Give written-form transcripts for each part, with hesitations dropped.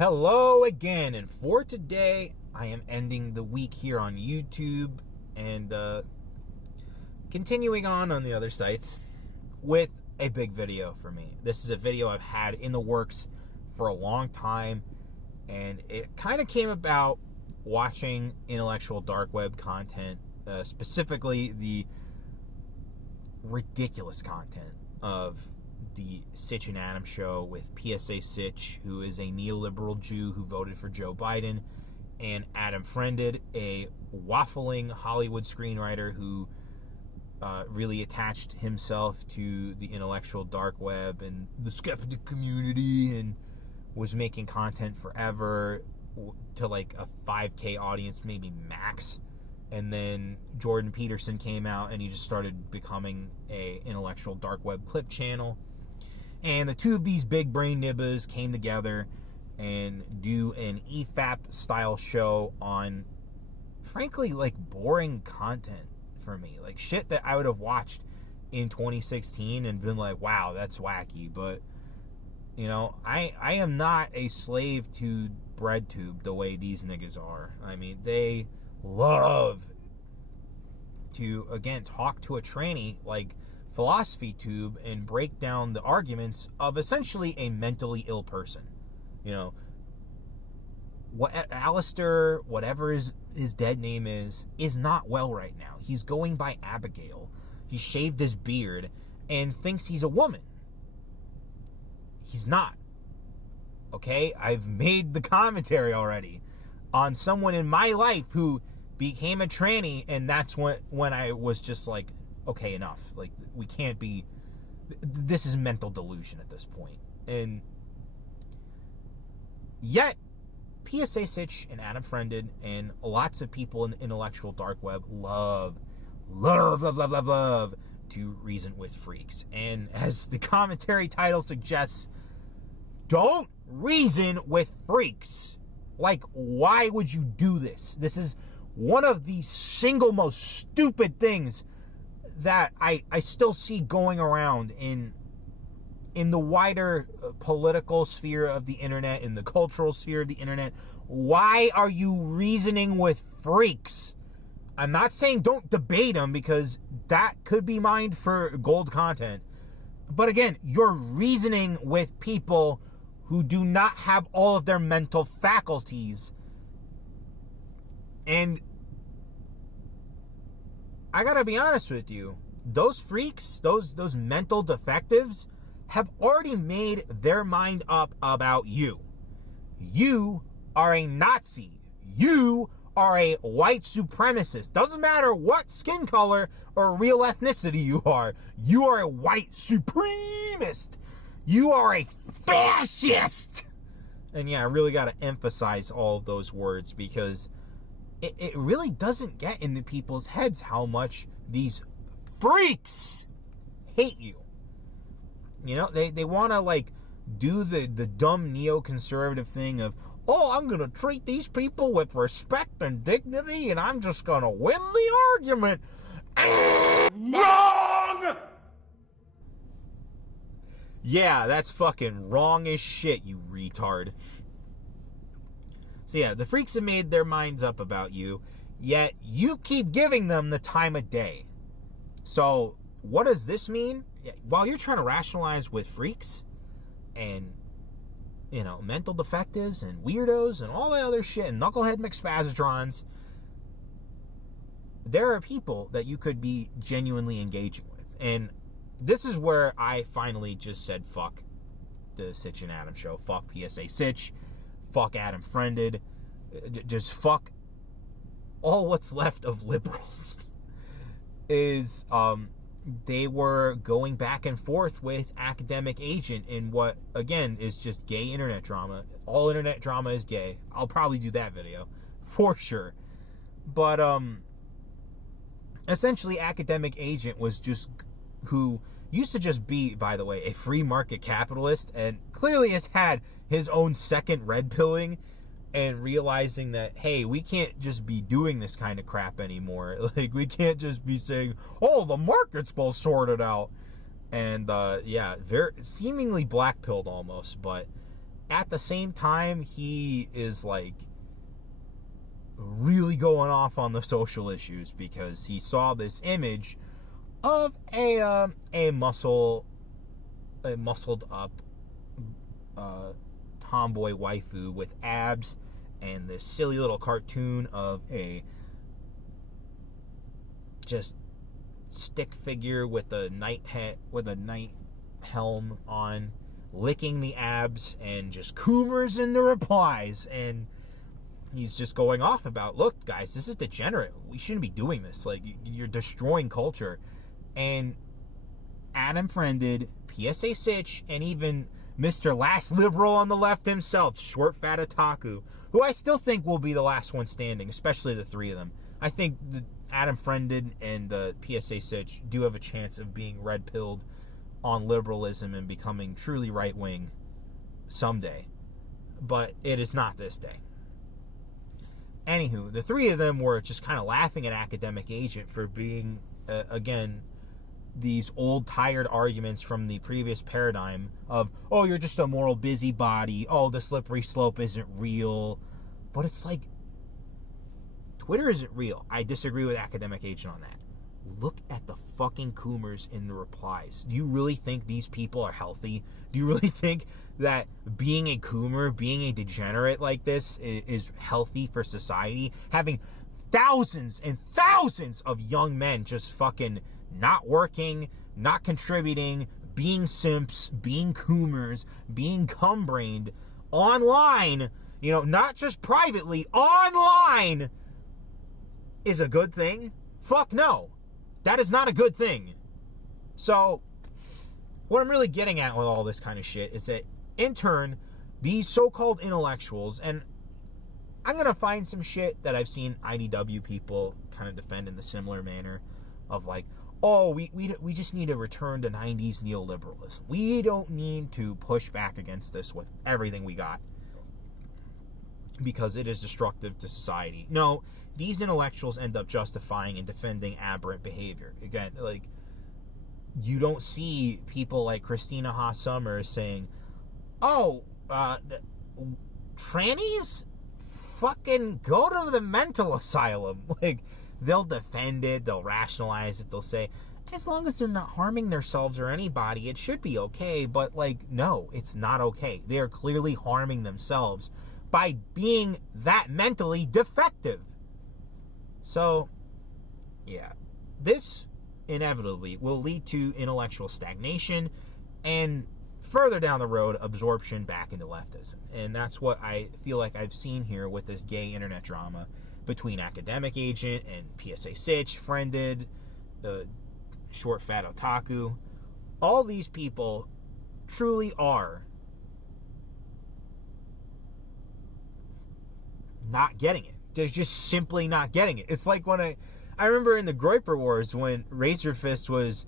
Hello again, and for today, I am ending the week here on YouTube and continuing on the other sites with a big video for me. This is a video I've had in the works for a long time, and it kind of came about watching intellectual dark web content, specifically the ridiculous content of the Sitch and Adam show with PSA Sitch, who is a neoliberal Jew who voted for Joe Biden, and Adam Friended, a waffling Hollywood screenwriter who really attached himself to the intellectual dark web and the skeptic community and was making content forever to like a 5K audience, maybe max. And then Jordan Peterson came out and he just started becoming a intellectual dark web clip channel. And the two of these big brain nibbas came together and do an EFAP style show on, frankly, like boring content for me. Like shit that I would have watched in 2016 and been like, wow, that's wacky. But, you know, I am not a slave to BreadTube the way these niggas are. I mean, they love to, again, talk to a tranny like Philosophy Tube and break down the arguments of essentially a mentally ill person. You know, Alistair, whatever his dead name is not well right now. He's going by Abigail. He shaved his beard and thinks he's a woman. He's not. Okay? I've made the commentary already on someone in my life who became a tranny, and that's when I was just like, okay, enough. Like, we can't be... This is mental delusion at this point. And yet, PSA Sitch and Adam Friended and lots of people in the intellectual dark web love to reason with freaks. And as the commentary title suggests, don't reason with freaks. Like, why would you do this? This is one of the single most stupid things that I still see going around in the wider political sphere of the internet, in the cultural sphere of the internet. Why are you reasoning with freaks? I'm not saying don't debate them, because that could be mined for gold content. But again, you're reasoning with people who do not have all of their mental faculties. And I gotta be honest with you, those freaks, those mental defectives, have already made their mind up about you. You are a Nazi. You are a white supremacist. Doesn't matter what skin color or real ethnicity you are a white supremacist. You are a fascist. And yeah, I really gotta emphasize all of those words, because it really doesn't get into people's heads how much these freaks hate you. You know, they want to, like, do the dumb neoconservative thing of, oh, I'm going to treat these people with respect and dignity, and I'm just going to win the argument. Wrong! Yeah, that's fucking wrong as shit, you retard. So yeah, the freaks have made their minds up about you, yet you keep giving them the time of day. So what does this mean? While you're trying to rationalize with freaks and, you know, mental defectives and weirdos and all that other shit and knucklehead McSpazatrons, there are people that you could be genuinely engaging with. And this is where I finally just said fuck the Sitch and Adam show. Fuck PSA Sitch. Fuck Adam Friended. Just fuck all what's left of liberals. Is they were going back and forth with Academic Agent in what, again, is just gay internet drama. All internet drama is gay. I'll probably do that video for sure. But essentially, Academic Agent was just, who used to just be, by the way, a free market capitalist, and clearly has had his own second red pilling and realizing that, hey, we can't just be doing this kind of crap anymore. Like, we can't just be saying, oh, the market's both sorted out. And, yeah, very seemingly black-pilled almost, but at the same time, he is like really going off on the social issues because he saw this image of a muscled up tomboy waifu with abs and this silly little cartoon of a just stick figure with a knight helm on, licking the abs, and just Coomers in the replies. And he's just going off about, look, guys, this is degenerate. We shouldn't be doing this. Like, you're destroying culture. And Adam Friended, PSA Sitch, and even Mr. Last Liberal on the left himself, Short Fat Otaku, who I still think will be the last one standing, especially the three of them. I think Adam Friended and the PSA Sitch do have a chance of being red-pilled on liberalism and becoming truly right-wing someday. But it is not this day. Anywho, the three of them were just kind of laughing at Academic Agent for being, again, these old, tired arguments from the previous paradigm of, oh, you're just a moral busybody, oh, the slippery slope isn't real. But it's like, Twitter isn't real. I disagree with Academic Agent on that. Look at the fucking Coomers in the replies. Do you really think these people are healthy? Do you really think that being a Coomer, being a degenerate like this is healthy for society? Having thousands and thousands of young men just fucking not working, not contributing, being simps, being Coomers, being cum-brained online, you know, not just privately, online, is a good thing? Fuck no. That is not a good thing. So, what I'm really getting at with all this kind of shit is that, in turn, these so-called intellectuals, and I'm going to find some shit that I've seen IDW people kind of defend in the similar manner of like, oh, we just need to return to 90s neoliberalism. We don't need to push back against this with everything we got because it is destructive to society. No, these intellectuals end up justifying and defending aberrant behavior. Again, like, you don't see people like Christina Haas Summers saying, oh, trannies? Fucking go to the mental asylum. Like, they'll defend it, they'll rationalize it, they'll say, as long as they're not harming themselves or anybody, it should be okay. But, like, no, it's not okay. They are clearly harming themselves by being that mentally defective. So, yeah, this inevitably will lead to intellectual stagnation and further down the road, absorption back into leftism. And that's what I feel like I've seen here with this gay internet drama between Academic Agent and PSA Sitch, Friended, Short Fat Otaku. All these people truly are not getting it. They're just simply not getting it. It's like when I remember in the Groyper Wars when Razor Fist was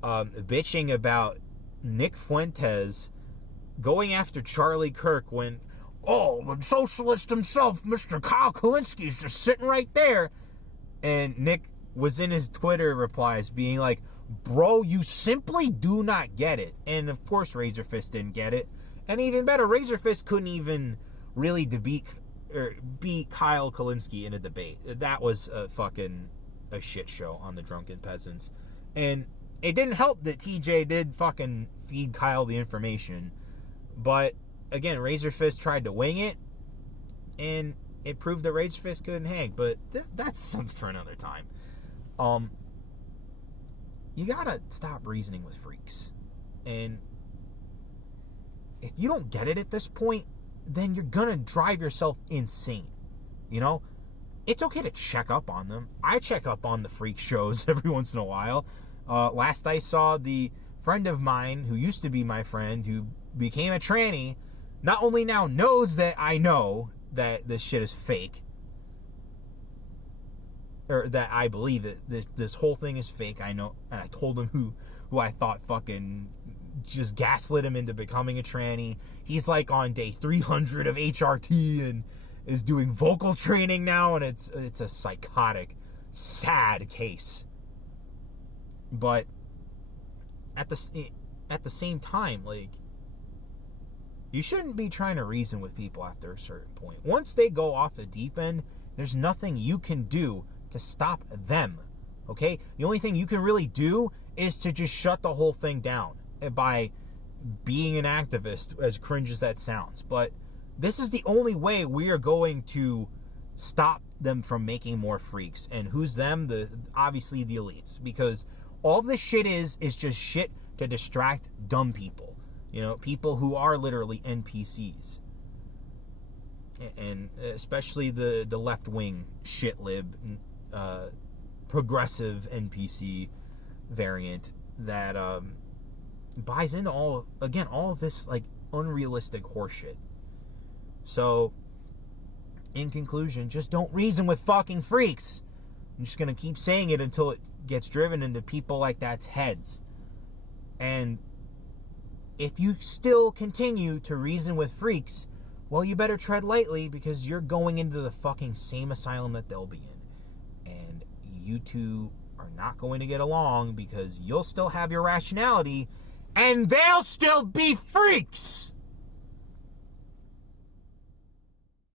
bitching about Nick Fuentes going after Charlie Kirk when, oh, the socialist himself, Mr. Kyle Kalinske, is just sitting right there. And Nick was in his Twitter replies being like, bro, you simply do not get it. And of course Razor Fist didn't get it. And even better, Razor Fist couldn't even really beat Kyle Kalinske in a debate. That was a shit show on the Drunken Peasants. And it didn't help that TJ did fucking feed Kyle the information. But, again, Razor Fist tried to wing it, and it proved that Razor Fist couldn't hang. But that's something for another time. You gotta stop reasoning with freaks. And if you don't get it at this point, then you're gonna drive yourself insane. You know? It's okay to check up on them. I check up on the freak shows every once in a while. Last I saw, the friend of mine, who used to be my friend, who became a tranny, not only now knows that I know that this shit is fake, or that I believe that this whole thing is fake. I know, and I told him who I thought fucking just gaslit him into becoming a tranny. He's like on day 300 of HRT and is doing vocal training now, and it's a psychotic, sad case. But at the same time, like, You shouldn't be trying to reason with people after a certain point. Once they go off the deep end, there's nothing you can do to stop them, okay? The only thing you can really do is to just shut the whole thing down by being an activist, as cringe as that sounds. But this is the only way we are going to stop them from making more freaks. And who's them? Obviously the elites. Because all this shit is just shit to distract dumb people. You know, people who are literally NPCs. And especially the left-wing shit-lib, progressive NPC variant that buys into all of this, like, unrealistic horseshit. So, in conclusion, just don't reason with fucking freaks. I'm just going to keep saying it until it gets driven into people like that's heads. And if you still continue to reason with freaks, well, you better tread lightly, because you're going into the fucking same asylum that they'll be in. And you two are not going to get along, because you'll still have your rationality and they'll still be freaks!